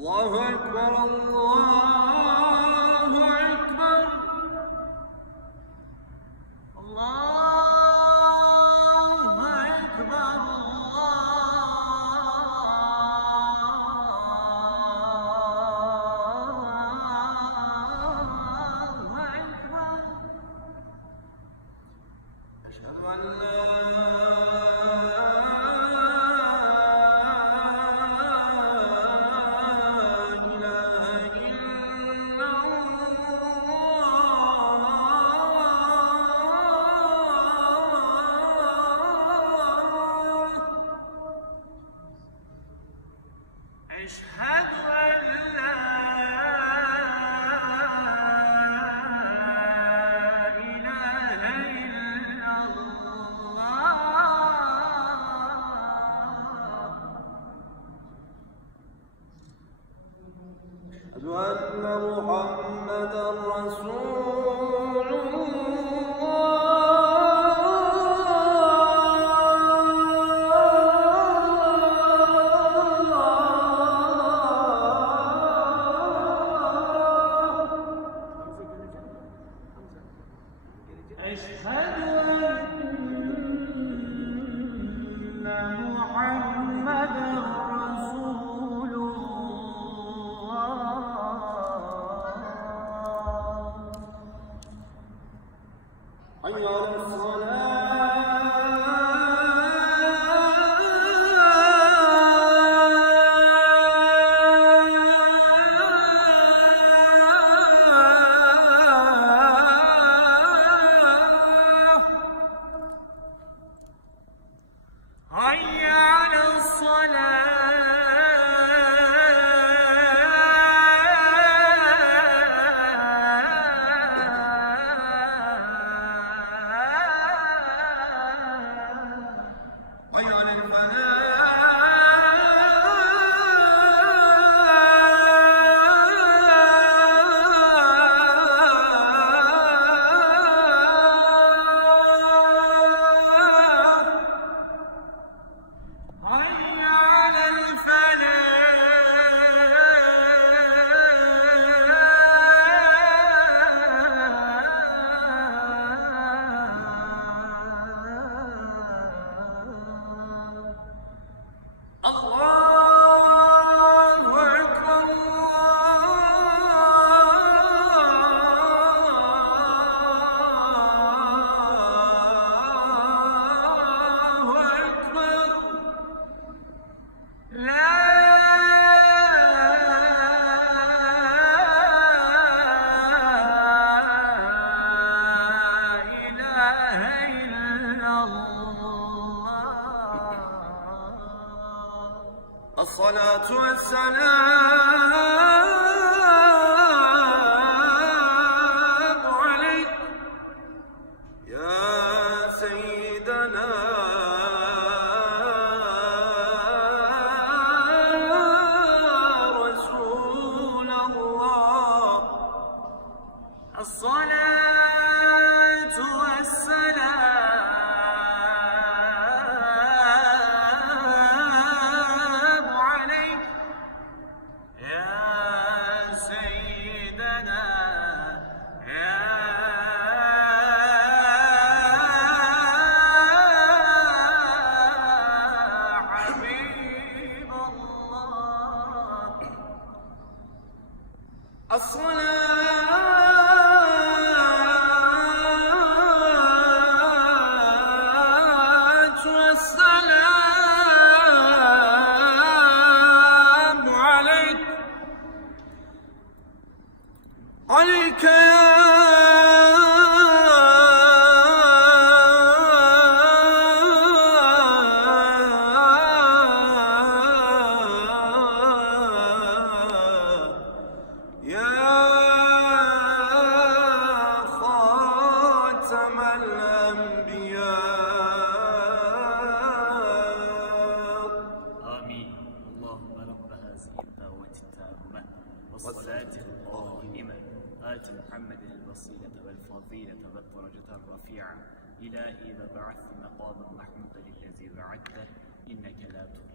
الله أكبر الله أكبر الله أكبر الله أكبر أشهد أن لا أشهد أن لا إله إلا الله أشهد أن محمدًا رسول أشهد أن محمدًا رسول الله حي على حي على الصلاة حي على الصلاة والسلام عليك يا سيدنا رسول الله الصلاة والسلام عليك يا سيدنا يا حبيب الله الصلاة والسلام عليك عليك يا خاتم الأنبياء آمين. اللهم رب هذه الدعوة التامة والصلاة القائمة آت محمد الوسيلة والفضيلة والدرجة الرفيعة إلهي وبعث مقاما محمودا الذي وعدته إنك لا تخلف